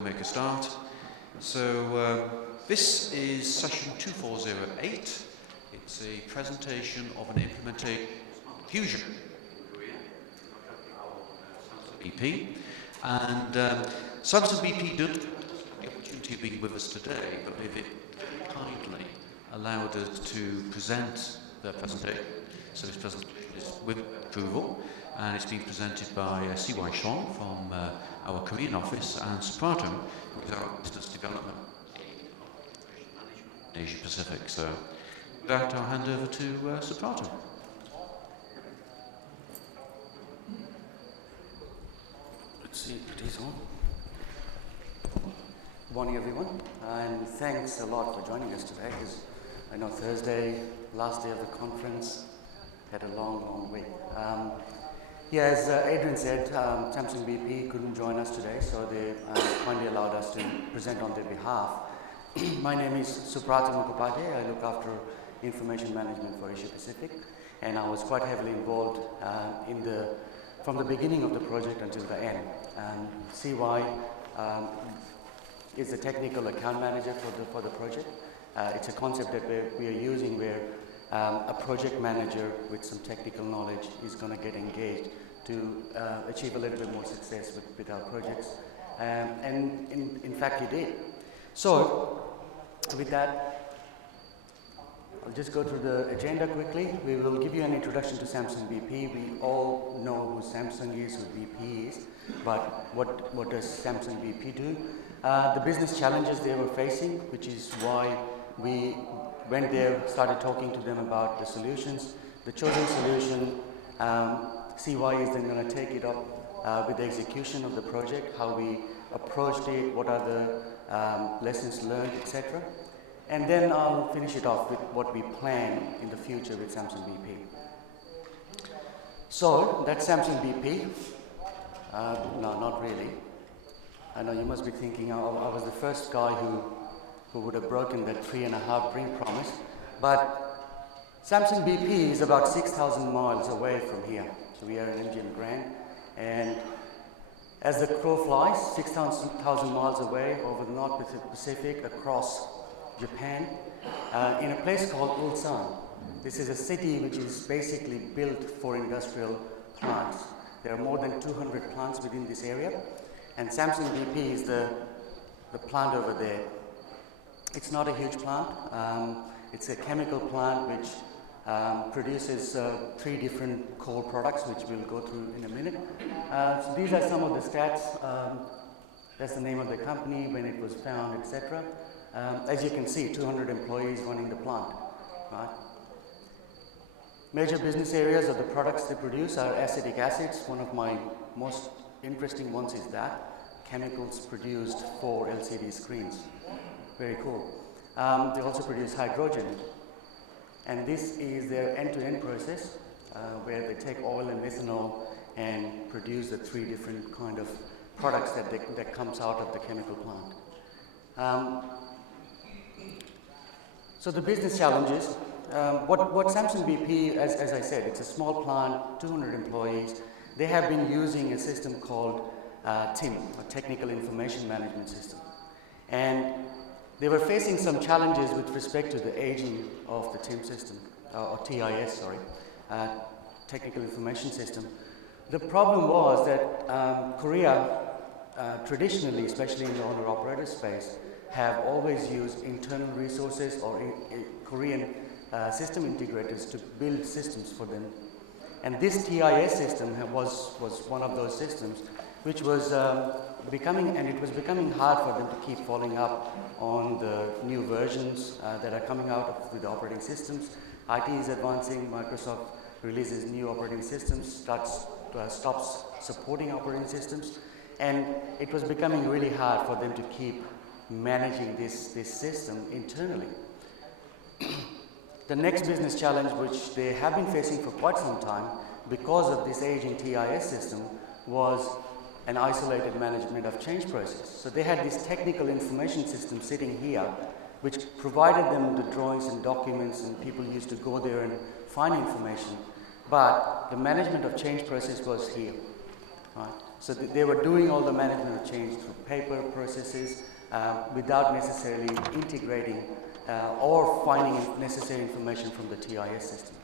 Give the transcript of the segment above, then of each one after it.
Make a start. So this is session 2408. It's a presentation of an implementation Fusion BP, and Samsung BP did the opportunity of being with us today, but they've kindly allowed us to present their presentation. So this presentation is with approval, and it's being presented by CY Sean from our Korean office, and Supratim, who is our business development in Asia Pacific. So with that, I'll hand over to Supratim. Let's see if it is on. Good morning, everyone, and thanks a lot for joining us today, because I know Thursday, last day of the conference, had a long week. As Adrian said, Samsung BP couldn't join us today, so they kindly allowed us to present on their behalf. My name is Supratim Mukhopadhyay. I look after information management for Asia Pacific, and I was quite heavily involved from the beginning of the project until the end. CY is the technical account manager for the project. It's a concept that we are using where a project manager with some technical knowledge is going to get engaged to achieve a little bit more success with our projects. And in fact, he did. So, with that, I'll just go through the agenda quickly. We will give you an introduction to Samsung BP. We all know who Samsung is, who BP is, but what does Samsung BP do? The business challenges they were facing, which is why we went there, started talking to them about the solutions. The chosen solution, CY is then going to take it up with the execution of the project, how we approached it, what are the lessons learned, etc. And then I'll finish it off with what we plan in the future with Samsung BP. So that's Samsung BP. No, not really. I know you must be thinking I was the first guy who would have broken that 3.5 ring promise, but Samsung BP is about 6,000 miles away from here. So we are in MGM Grand, and as the crow flies, 6,000 miles away over the North Pacific, across Japan, in a place called Ulsan. This is a city which is basically built for industrial plants. There are more than 200 plants within this area, and Samsung BP is the plant over there. It's not a huge plant. It's a chemical plant which produces 3 different core products, which we'll go through in a minute. So these are some of the stats. That's the name of the company, when it was found, etc. As you can see, 200 employees running the plant. Right? Major business areas of the products they produce are acetic acids. One of my most interesting ones is that. Chemicals produced for LCD screens. Very cool. They also produce hydrogen. And this is their end-to-end process where they take oil and methanol and produce the 3 different kind of products that comes out of the chemical plant. So the business challenges, what Samsung BP, as I said, it's a small plant, 200 employees. They have been using a system called TIM, a Technical Information Management System. And they were facing some challenges with respect to the aging of the TIM system, or TIS, sorry, Technical Information System. The problem was that Korea, traditionally, especially in the owner-operator space, have always used internal resources or Korean system integrators to build systems for them. And this TIS system was one of those systems which was becoming hard for them to keep following up on the new versions that are coming out with the operating systems. IT is advancing, Microsoft releases new operating systems, stops supporting operating systems, and it was becoming really hard for them to keep managing this system internally. The next business challenge, which they have been facing for quite some time because of this aging TIS system, was an isolated management of change process. So they had this technical information system sitting here, which provided them the drawings and documents, and people used to go there and find information. But the management of change process was here. Right? So they were doing all the management of change through paper processes without necessarily integrating or finding necessary information from the TIS system.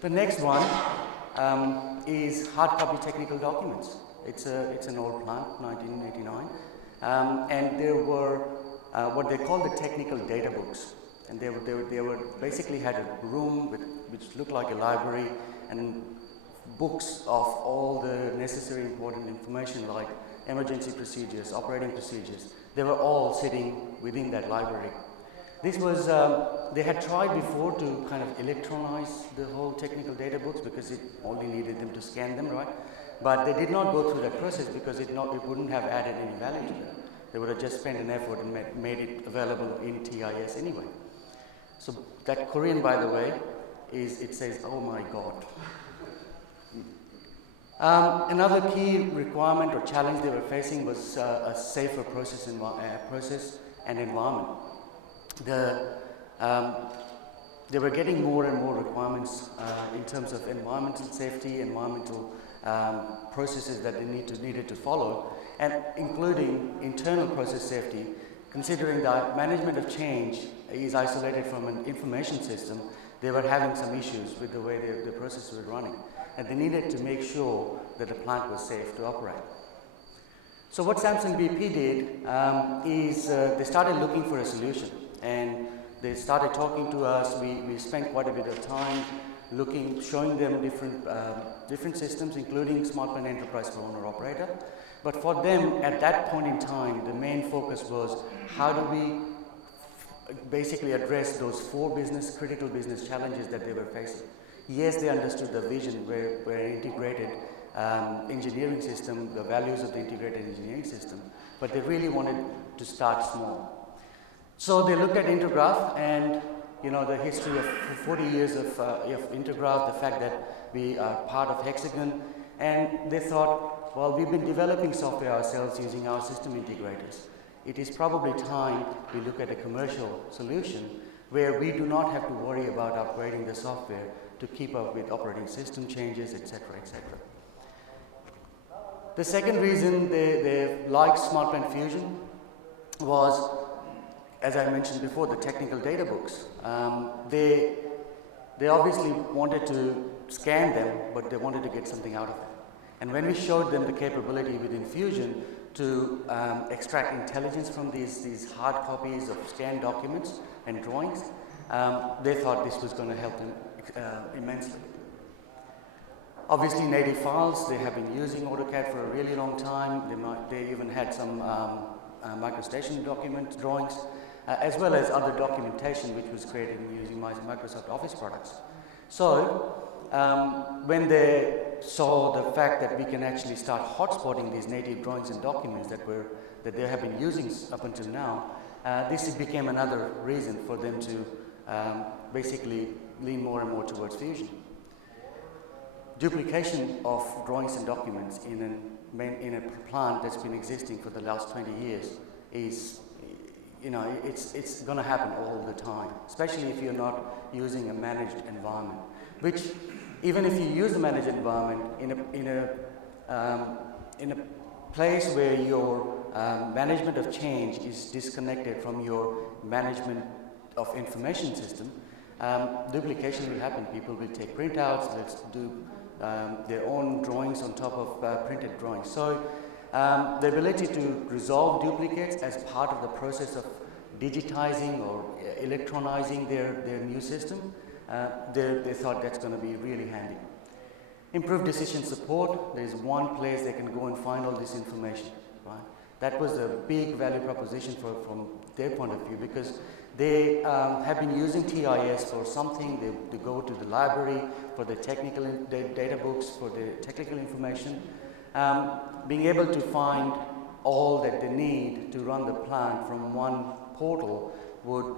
The next one is hard copy technical documents. It's an old plant, 1989, and there were what they call the technical data books, and they were basically had a room which looked like a library and books of all the necessary important information like emergency procedures, operating procedures. They were all sitting within that library. This was, they had tried before to kind of electronize the whole technical data books because it only needed them to scan them, right? But they did not go through that process because it wouldn't have added any value to them. They would have just spent an effort and made it available in TIS anyway. So that Korean, by the way, it says, oh my God. Another key requirement or challenge they were facing was a safer process and environment. They were getting more and more requirements in terms of environmental safety, environmental processes that they needed to follow, and including internal process safety. Considering that management of change is isolated from an information system, they were having some issues with the way the processes were running, and they needed to make sure that the plant was safe to operate. So what Samsung BP did is they started looking for a solution, and they started talking to us. We spent quite a bit of time showing them different systems, including Smart Plant Enterprise for owner-operator. But for them, at that point in time, the main focus was how do we basically address those 4 critical business challenges that they were facing. Yes, they understood the vision where integrated engineering system, the values of the integrated engineering system, but they really wanted to start small. So they looked at Intergraph and the history of 40 years of Intergraph, the fact that we are part of Hexagon, and they thought, well, we've been developing software ourselves using our system integrators. It is probably time we look at a commercial solution where we do not have to worry about upgrading the software to keep up with operating system changes, etc., etc. The second reason they liked Smart Plant Fusion was, as I mentioned before, the technical data books. They obviously wanted to scan them, but they wanted to get something out of them. And when we showed them the capability within Fusion to extract intelligence from these hard copies of scanned documents and drawings, they thought this was going to help them immensely. Obviously, native files, they have been using AutoCAD for a really long time. They even had some MicroStation document drawings, as well as other documentation which was created using Microsoft Office products. So when they saw the fact that we can actually start hotspotting these native drawings and documents that they have been using up until now, this became another reason for them to basically lean more and more towards Fusion. Duplication of drawings and documents in a plant that's been existing for the last 20 years is, it's going to happen all the time, especially if you're not using a managed environment, which even if you use a managed environment in a place where your management of change is disconnected from your management of information system, duplication will happen. People will take printouts, let's do their own drawings on top of printed drawings. So the ability to resolve duplicates as part of the process of digitizing or electronizing their new system, they thought that's going to be really handy. Improved decision support. There's one place they can go and find all this information, right? That was a big value proposition from their point of view, because they have been using TIS for something. They go to the library for the technical data books, for the technical information. Being able to find all that they need to run the plant from one portal would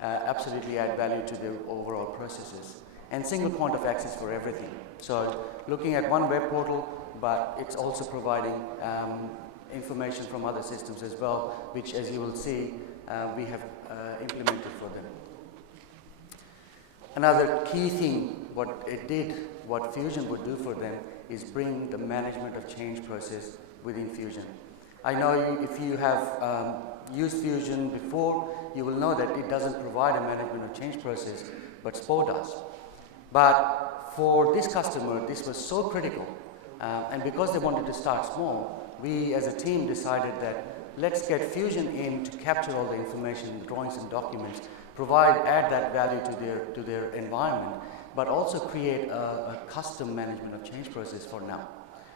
absolutely add value to their overall processes. And single point of access for everything. So looking at one web portal, but it's also providing information from other systems as well, which, as you will see, we have implemented for them. Another key thing, what Fusion would do for them is bring the management of change process within Fusion. I know if you have used Fusion before, you will know that it doesn't provide a management of change process, but SPO does. But for this customer, this was so critical, and because they wanted to start small, we as a team decided that let's get Fusion in to capture all the information, drawings and documents, add that value to their environment, but also create a custom management of change process for now.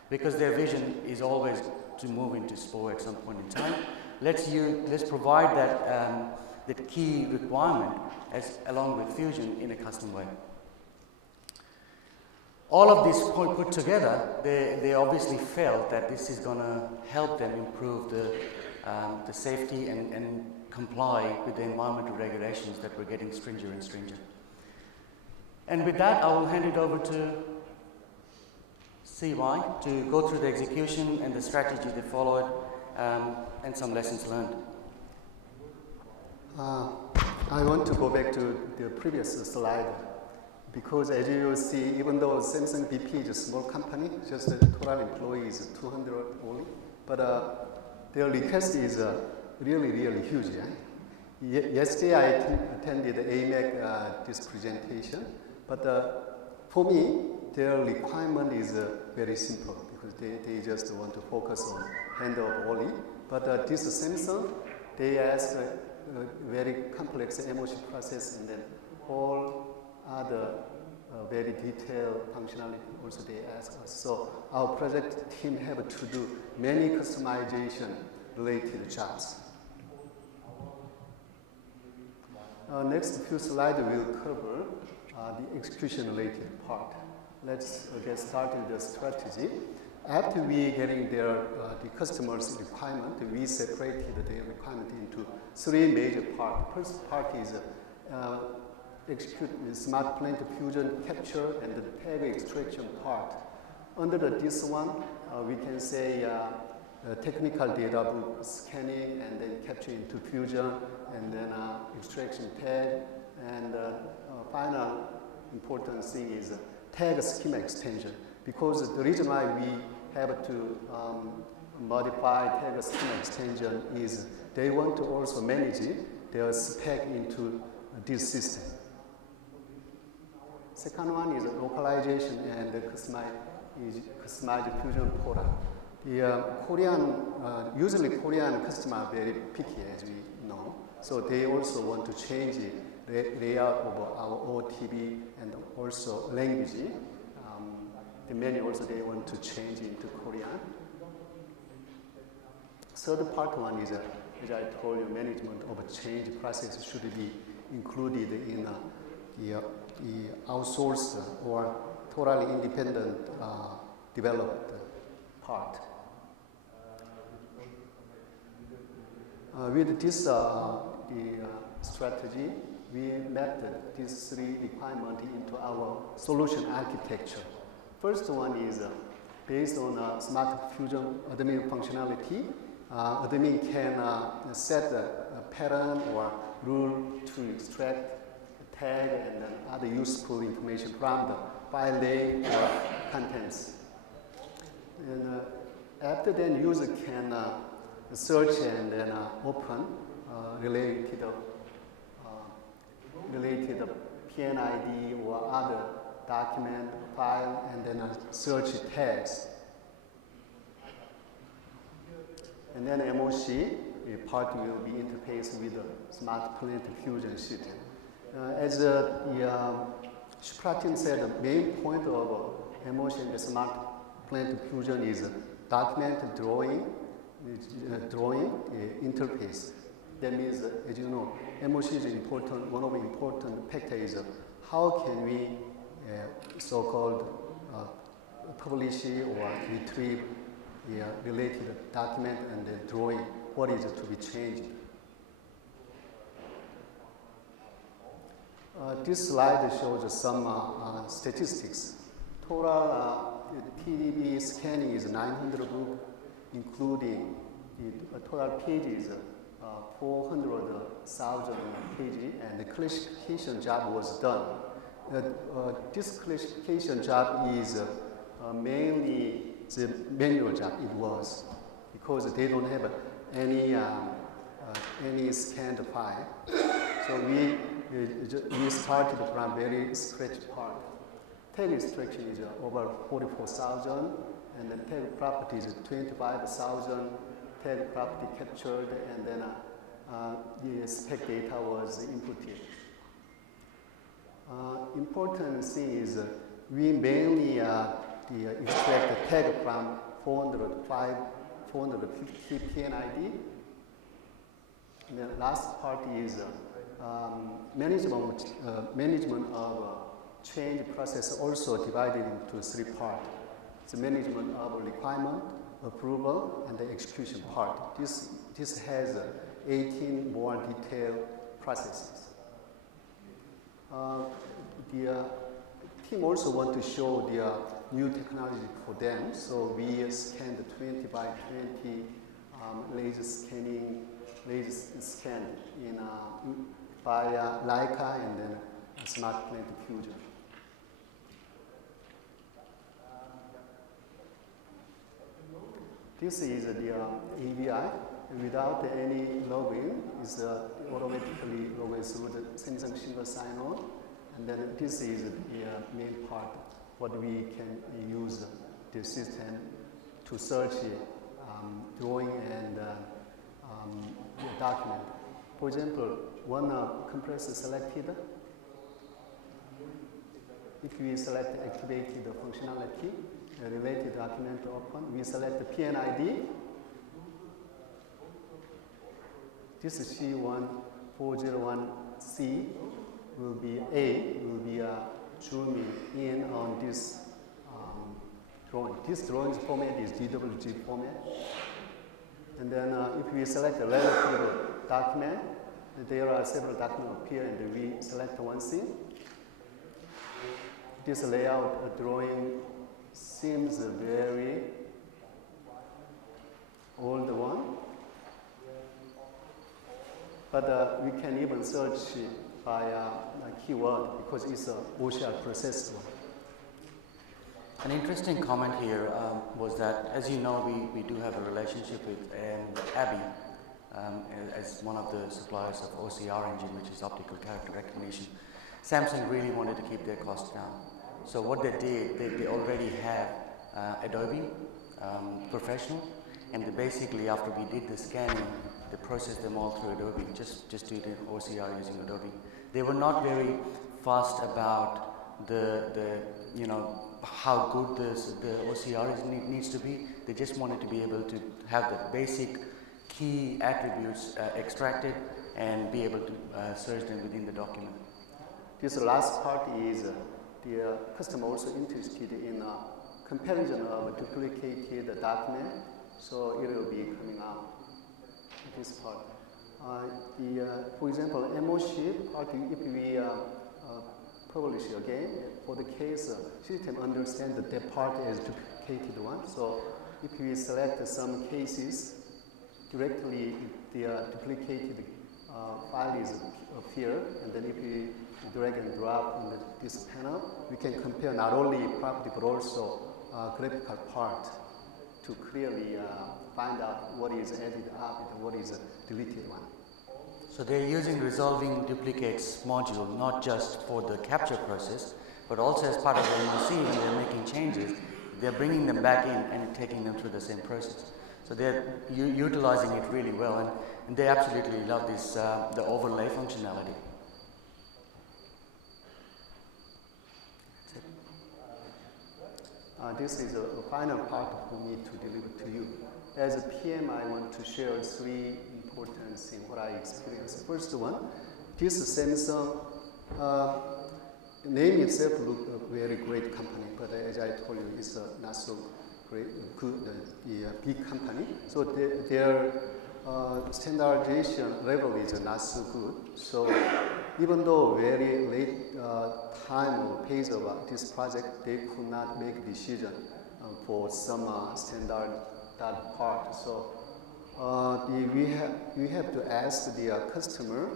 Because their vision is always to move into SPO at some point in time. Let's provide that key requirement along with Fusion in a custom way. All of this put together, they obviously felt that this is going to help them improve the safety and comply with the environmental regulations that were getting stringier and stringier. And with that, I will hand it over to CY to go through the execution and the strategy they followed and some lessons learned. I want to go back to the previous slide because as you see, even though Samsung BP is a small company, just the total employees 200 only, but their request is really, really huge. Yesterday I attended AMAC this presentation, but for me, their requirement is very simple because they just want to focus on handoff only. But this Samsung, they ask a very complex MOC process and then all other very detailed functionality also they ask us. So our project team have to do many customization related jobs. Next few slides will cover the execution related part. Let's get started with the strategy. After we getting the customer's requirement, we separated the requirement into three major parts. First part is execute the smart plant fusion capture and the tag extraction part. Under this one, we can say technical data book scanning and then capture into fusion and then extraction tag, and final important thing is tag schema extension, because the reason why we have to modify tag schema extension is they want to also manage their spec into this system. Second one is localization and customized fusion product. The usually Korean customers are very picky, as we know, so they also want to change the layout of our OTB and also language. The menu also they want to change into Korean. Third part one is, as I told you, management of a change process should be included in the outsourced or totally independent developed part. With this strategy, we mapped these three requirements into our solution architecture. First one is based on smart fusion admin functionality. Admin can set a pattern or rule to extract tag and then other useful information from the file name or contents. And after that, user can search and then open related PNID or other document file and then search tags. And then MOC part will be interfaced with the smart plant fusion system. As Supratin said, the main point of MOC and the smart plant fusion is document drawing interface. That means, as you know, MOC is important. One of the important factors is how can we so-called publish or retrieve the related document and the drawing. What is to be changed? This slide shows some statistics. Total TDB scanning is 900 book, including the total pages 400,000 pages, and the classification job was done. This classification job is mainly the manual job it was, because they don't have any scanned file. So we started from very scratch part. Tag extraction is over 44,000, and then tag property is 25,000. Tag property captured, and then the spec data was inputted. Important thing is we mainly extract the tag from 450 PNID. And the last part is management of change process, also divided into 3 parts. The management of requirement, approval, and the execution part. This has 18 more detailed processes. The team also want to show the new technology for them, so we scanned the 20 by 20 laser scan by Leica and then Smart Plant Fusion. This is the AVI without any login. It's automatically logged through the Samsung single sign-on. And then this is the main part, what we can use the system to search drawing and document. For example, one compressor selected. If we select activated functionality, related document open, we select the PNID. This is C1401C will be zooming in on this drawing. This drawing format is DWG format. And then if we select a relative document, there are several documents appear, and we select one thing. This layout drawing seems very old one, but we can even search by a keyword because it's an OCR processed one. An interesting comment here was that, as you know, we do have a relationship with Abby as one of the suppliers of OCR engine, which is optical character recognition. Samsung really wanted to keep their costs down. So what they did, they already have Adobe Professional, and they basically, after we did the scanning, they processed them all through Adobe, just did OCR using Adobe. They were not very fussed about the how good the OCR needs to be. They just wanted to be able to have the basic key attributes extracted and be able to search them within the document. This last part is the customer also interested in comparison of duplicated document, so it will be coming out. This part. For example, MOSHIP part, if we publish again, for the case, system understands that that part is duplicated one. So if we select some cases, directly the duplicated file is appear, and then if we drag and drop in this panel, we can compare not only property but also graphical part to clearly find out what is added up and what is deleted one. So they're using resolving duplicates module not just for the capture process, but also as part of the MOC when they're making changes, they're bringing them back in and taking them through the same process. So they're utilizing it really well, and they absolutely love this, the overlay functionality. This is a final part for me to deliver to you. As a PM, I want to share 3 important things what I experienced. First one, this Samsung name itself looks a very great company, but as I told you, it's not so great, good, big company. So their standardization level is not so good. So even though very late time or phase of this project, they could not make decision for some standard part. So we have to ask the customer,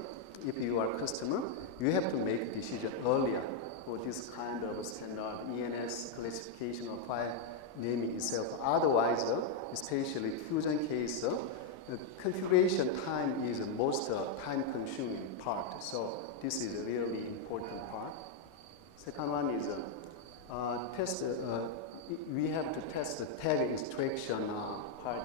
if you are customer, you have to make decision earlier for this kind of standard ENS classification of file naming itself. Otherwise, especially Fusion case, the configuration time is the most time-consuming part. So this is a really important part. Second one is test. We have to test the tag extraction part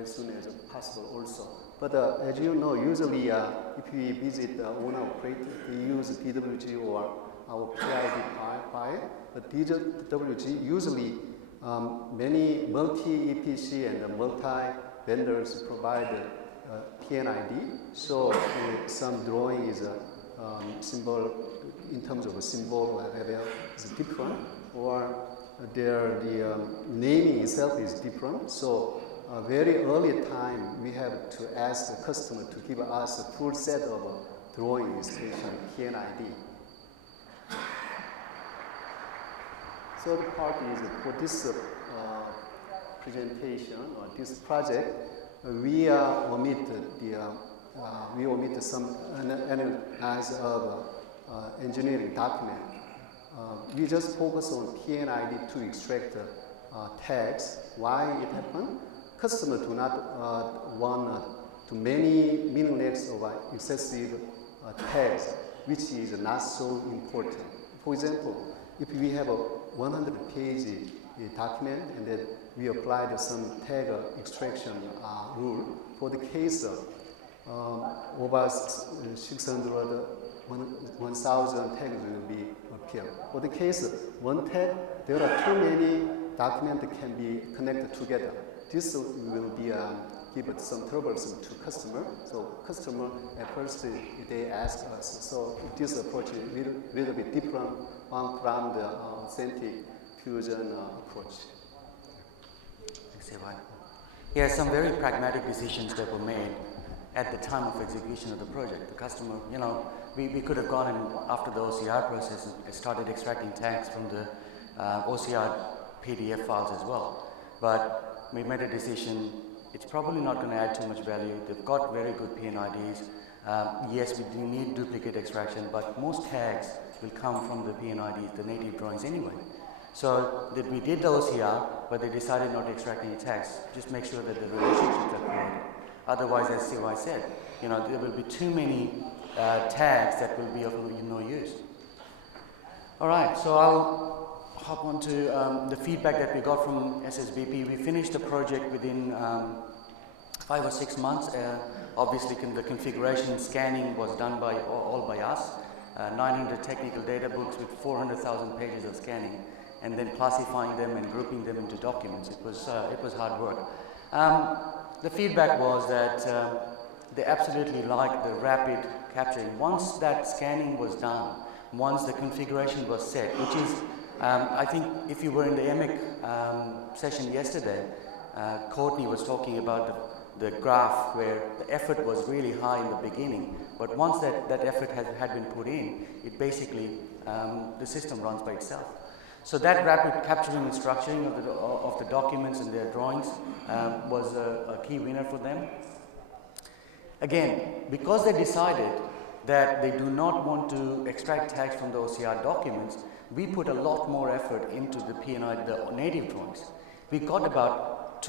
as soon as possible also. But as you know, usually if we visit the owner operator, we use DWG or our PID file. But DWG usually many multi-EPC and multi-vendors provide PNID. So some drawing is symbol in terms of a symbol level is different, or the naming itself is different. So very early time, we have to ask the customer to give us a full set of drawing illustration PNID. Third part is for this presentation or this project, we omit some analysis of engineering document. We just focus on PNID to extract tags. Why it happened? Customers do not want too many meaningless or excessive tags, which is not so important. For example, if we have a 100-page document and then we applied some tag extraction rule, for the case over 600, 1,000 tags will be appear. For the case one tag, there are too many documents that can be connected together. This will be give some troublesome to customer. So customer at first they ask us. So this approach is a little bit different from the authentic Fusion approach. Thanks, Evan. Yeah, some very pragmatic decisions that were made at the time of execution of the project. The customer, we could have gone in after the OCR process and started extracting tags from the OCR PDF files as well. But we made a decision, it's probably not going to add too much value. They've got very good PNIDs. Yes, we do need duplicate extraction, but most tags will come from the PNIDs, the native drawings anyway. So that we did the OCR, but they decided not to extract any tags. Just make sure that the relationships are created. Otherwise, as CY said, there will be too many tags that will be of no use. All right, so I'll hop on to the feedback that we got from SSBP. We finished the project within 5 or 6 months. Obviously, the configuration scanning was done all by us. 900 technical data books with 400,000 pages of scanning, and then classifying them and grouping them into documents. It was hard work. The feedback was that they absolutely liked the rapid capturing. Once that scanning was done, once the configuration was set, which is, I think if you were in the EMIC session yesterday, Courtney was talking about the graph where the effort was really high in the beginning, but once that effort had been put in, it basically, the system runs by itself. So that rapid capturing and structuring of the documents and their drawings was a key winner for them. Again, because they decided that they do not want to extract tags from the OCR documents, we put a lot more effort into the PNI, the native drawings. We got about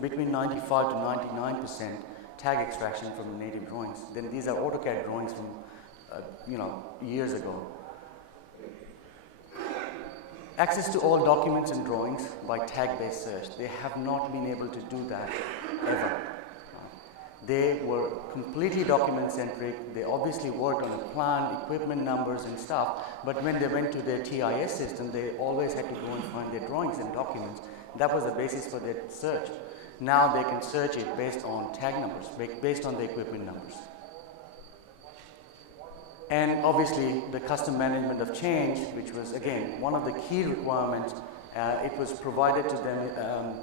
between 95 to 99% tag extraction from the native drawings. Then these are AutoCAD drawings from years ago. Access to all documents and drawings by tag-based search. They have not been able to do that ever. They were completely document-centric. They obviously worked on a plan, equipment numbers and stuff, but when they went to their TIS system, they always had to go and find their drawings and documents. That was the basis for their search. Now they can search it based on tag numbers, based on the equipment numbers. And obviously, the custom management of change, which was, again, one of the key requirements, it was provided to them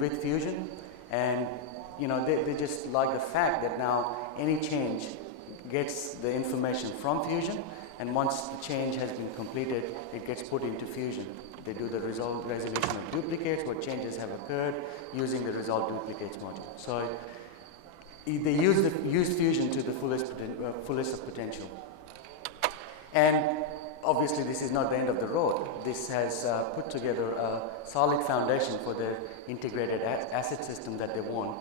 with Fusion. And, they just like the fact that now any change gets the information from Fusion, and once the change has been completed, it gets put into Fusion. They do the resolution of duplicates, what changes have occurred, using the resolve duplicates module. So they use Fusion to the fullest of potential. And obviously this is not the end of the road. This has put together a solid foundation for the integrated asset system that they want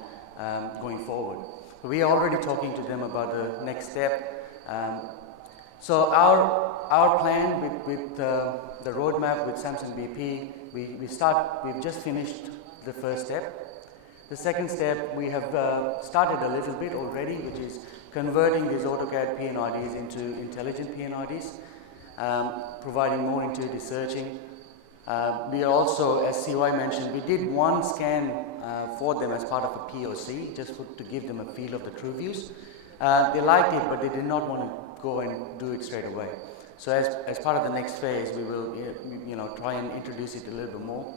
going forward. We are already talking to them about the next step. So our plan with the roadmap with Samsung BP, we've just finished the first step. The second step, we have started a little bit already, which is converting these AutoCAD PNIDs into intelligent PNIDs, providing more intuitive searching. We are also, as CY mentioned, we did one scan for them as part of a POC, just to give them a feel of the true views. They liked it, but they did not want to go and do it straight away. So as part of the next phase, we will try and introduce it a little bit more.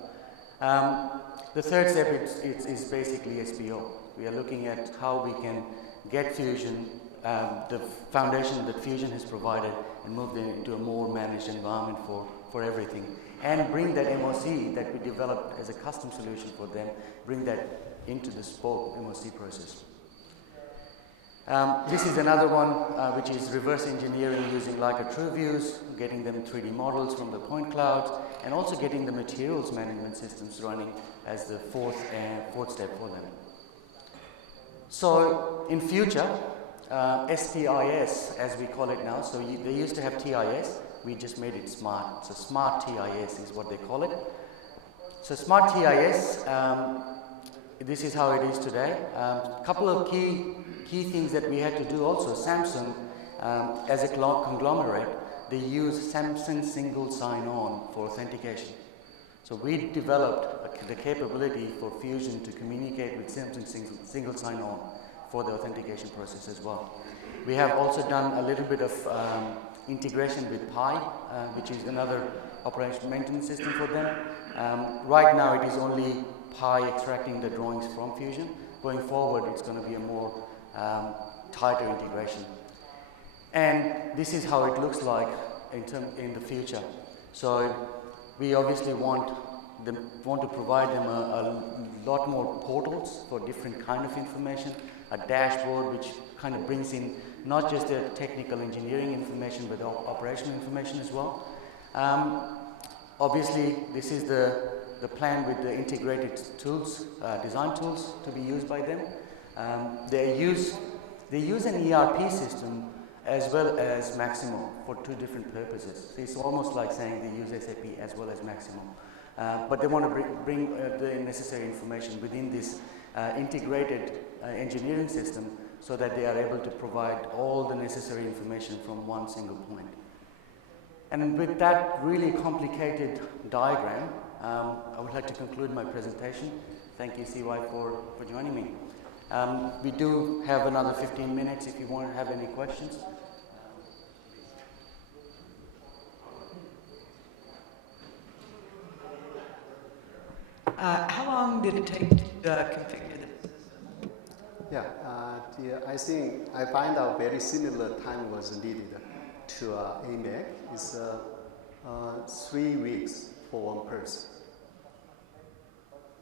The third step is basically SPO. We are looking at how we can get Fusion, the foundation that Fusion has provided, and move them into a more managed environment for everything. And bring that MOC that we developed as a custom solution for them, bring that into the spoke MOC process. This is another one which is reverse engineering using Leica TrueViews, getting them 3D models from the point clouds, and also getting the materials management systems running as the fourth step for them. So in future, STIS, as we call it now, so they used to have TIS, we just made it smart. So smart TIS is what they call it. So smart TIS, this is how it is today. A couple of key things that we had to do also. Samsung, as a conglomerate, they use Samsung single sign-on for authentication. So we developed the capability for Fusion to communicate with Samsung single sign-on for the authentication process as well. We have also done a little bit of integration with Pi, which is another operation maintenance system for them. Right now it is only Pi extracting the drawings from Fusion. Going forward, it's going to be a more tighter integration. And this is how it looks like in the future. So we obviously want to provide them a lot more portals for different kind of information, a dashboard which kind of brings in not just the technical engineering information, but operational information as well. Obviously, this is the plan with the integrated tools, design tools to be used by them. They use an ERP system as well as Maximo for two different purposes. So it's almost like saying they use SAP as well as Maximo. But they want to bring the necessary information within this integrated engineering system so that they are able to provide all the necessary information from one single point. And with that really complicated diagram, I would like to conclude my presentation. Thank you, CY, for joining me. We do have another 15 minutes if you want to have any questions. How long did it take to configure this? Yeah, I think I find out very similar time was needed to AMAC. It's 3 weeks for one person.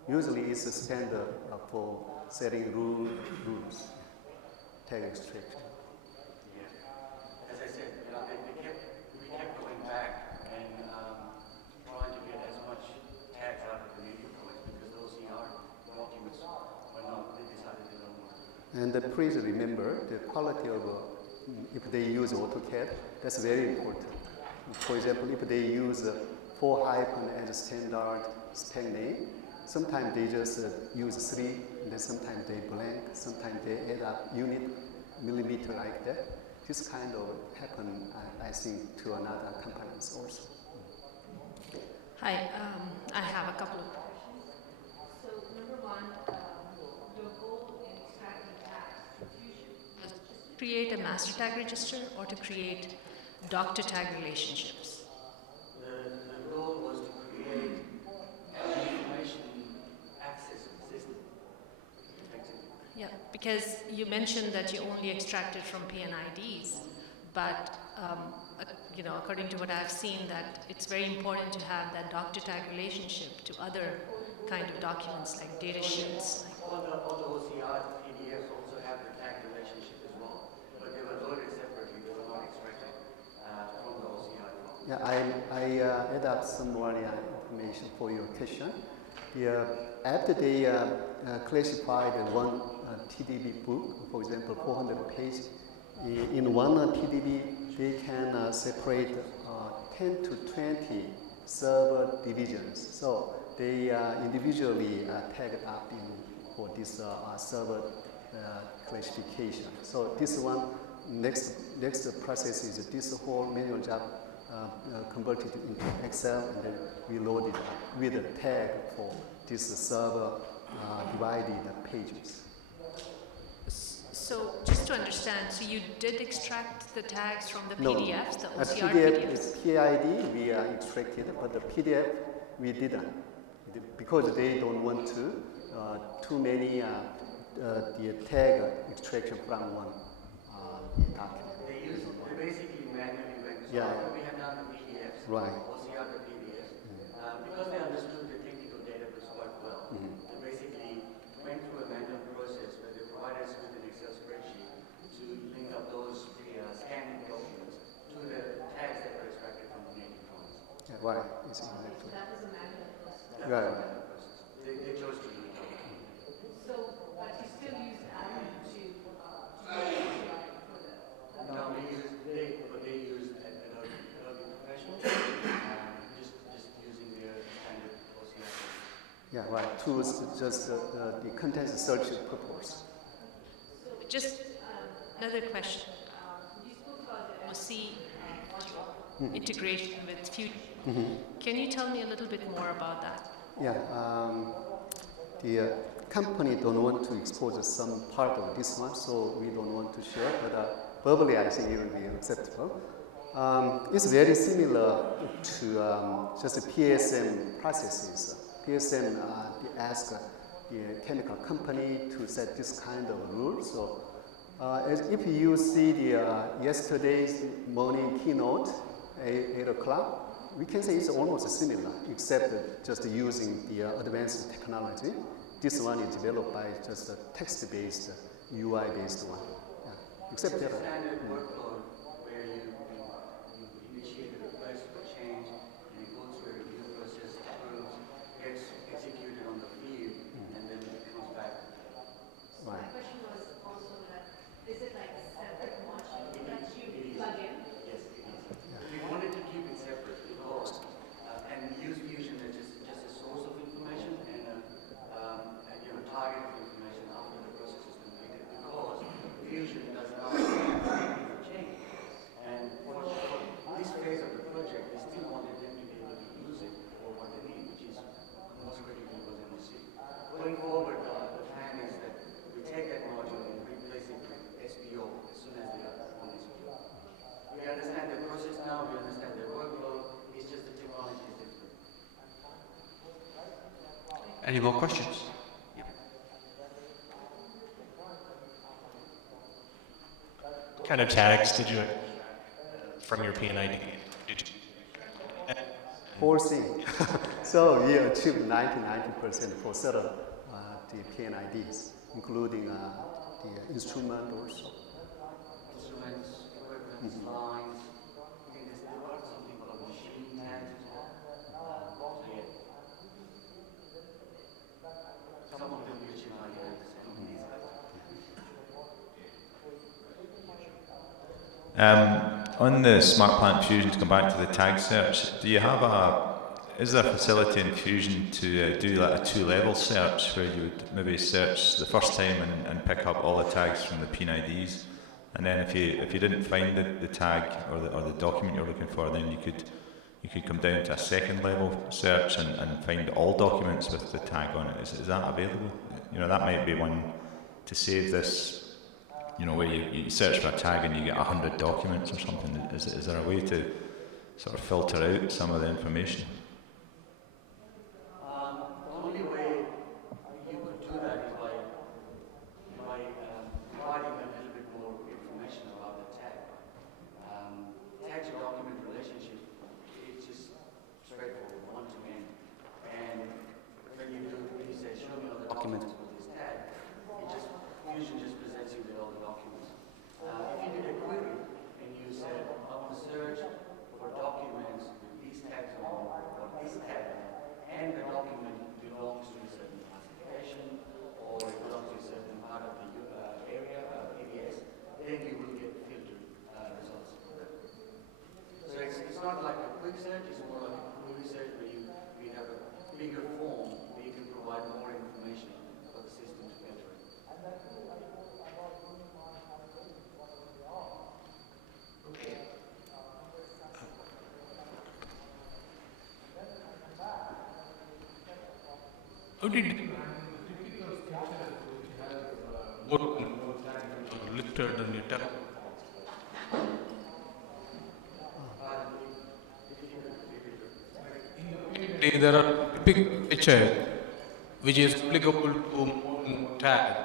Usually it's a standard for setting rules, tag extraction. As I said, we kept going back and trying to get as much tags out of the media points because those ER documents were not, they decided they don't want to. And please remember the quality of, if they use AutoCAD, that's very important. For example, if they use 4- as a standard spec name, sometimes they just use 3, and then sometimes they blank, sometimes they add up unit, millimeter like that. This kind of happen, I think, to another companies also. Hi, I have a couple of questions. So number one, your goal in extracting tags from Fusion was to create a master tag register or to create doc-to-tag relationships? The goal was to create information access system. Yeah, because you mentioned that you only extracted from PNIDs, but according to what I've seen, that it's very important to have that doc-to-tag relationship to other kind of documents like data sheets. All the OCR PDFs also have the tag relationship as well, but they were loaded separately. They were not extracted from the OCR. Yeah, I add up some more information for your question. After they classified one TDB book, for example, 400 pages, in one TDB, they can separate 10 to 20 server divisions. So they individually tagged up for this server classification. So this one, next process is this whole manual job converted into Excel, and then we loaded with a tag for this server divided pages. So just to understand, so you did extract the tags from the No, PDFs, the OCR PDF, PDFs? PID we extracted, but the PDF we didn't, because they don't want to too many the tag extraction from one document. They basically manually went. So Yeah. after we have done the PDFs, Right. OCR the PDFs, because they understood the technical database quite well, they basically went through a manual process where they provided us with an Excel spreadsheet to link up those scanned documents to the tags that were extracted from the native files. Yeah, right. It's exactly. That was a manual process. That Right. was a manual process. They chose to do it that way. So, but you still use Adam to No, they use Adobe Professional, just using their standard OCR. Yeah, right. Tools just the content search purpose. Just another question. You spoke about the MOC integration with Fusion. Can you tell me a little bit more about that? Yeah, the company don't want to expose some part of this one, so we don't want to share, but verbally I think it will be acceptable. It's very similar to just the PSM processes. PSM they ask the chemical company to set this kind of rule. So as if you see the yesterday's morning keynote, 8 o'clock, we can say it's almost similar, except just using the advanced technology. This one is developed by just a text-based, UI-based one. Yeah. Except that. Standard workflow where you initiate a request for change and it goes through a review process, approves, gets executed on the field, and then it comes back. Right. My question was also that, is it like a separate module that you plug in? Yes, it is. We wanted to keep it separate because, and use Fusion as just a source of information and target of information after the process is completed, because Fusion does not have change. And for this phase of the project, we still wanted them to be able to use it for what they need, which is most critically was MOC. Going forward, the plan is that we take that module and replace it with SBO as soon as they are on SBO. We understand the process now, we understand the workflow, it's just the technology is different. Any more questions? What kind of tags did you, from your PNID, did you? Whole thing. So we achieved 90% for certain the PNIDs, including the instrument also. Instruments, equipment, lines. I think there's something called machine tags as well. So yeah. Some of them which you might understand on these guys. On the Smart Plant Fusion, to come back to the tag search, do you have is there a facility in Fusion to do like a 2-level search where you would maybe search the first time and pick up all the tags from the PNIDs, and then if you didn't find the tag or the document you're looking for, then you could come down to a 2nd level search and find all documents with the tag on it. Is that available? You know, that might be one to save this. You know, where you search for a tag and you get 100 documents or something. Is there a way to sort of filter out some of the information? The only way you could do that is by providing a little bit more information about the tag. Tag to document relationship, it's just straightforward, one to many. And when you say show me all the documents with this tag, Fusion just presents you with all the documents. If you did a query and you said I want to search for documents and the document belongs to a certain classification or it belongs to a certain part of the area of ABS, then you will get filtered results. So it's not like a quick search, it's more like a query search where you have a bigger form where you can provide more information for the system to filter. Okay. How did what listed on your tab? There are big picture which is applicable to tag,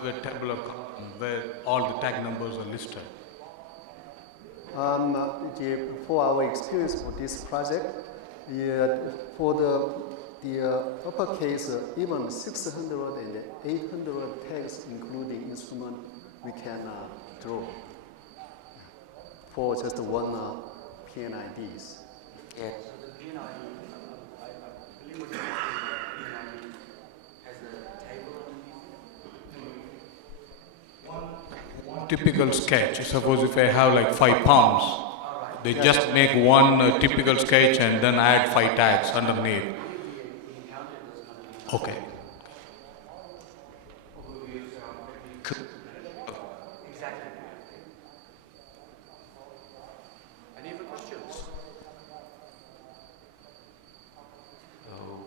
where tabular column, where all the tag numbers are listed. For our experience for this project, for the uppercase, even 600 and 800 tags, including instrument, we can draw for just one PNIDs. Yes. So the PNID, I believe what you're saying is PNID has a table underneath it. Typical sketch. Suppose if I have like 5 palms, they just make one typical sketch and then add 5 tags underneath. Okay. Exactly. Any other questions?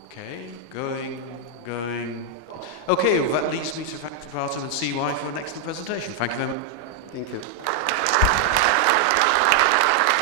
Okay, going. Okay, well, that leads me to Dr. Barton and CY for an excellent presentation. Thank you very much. Thank you.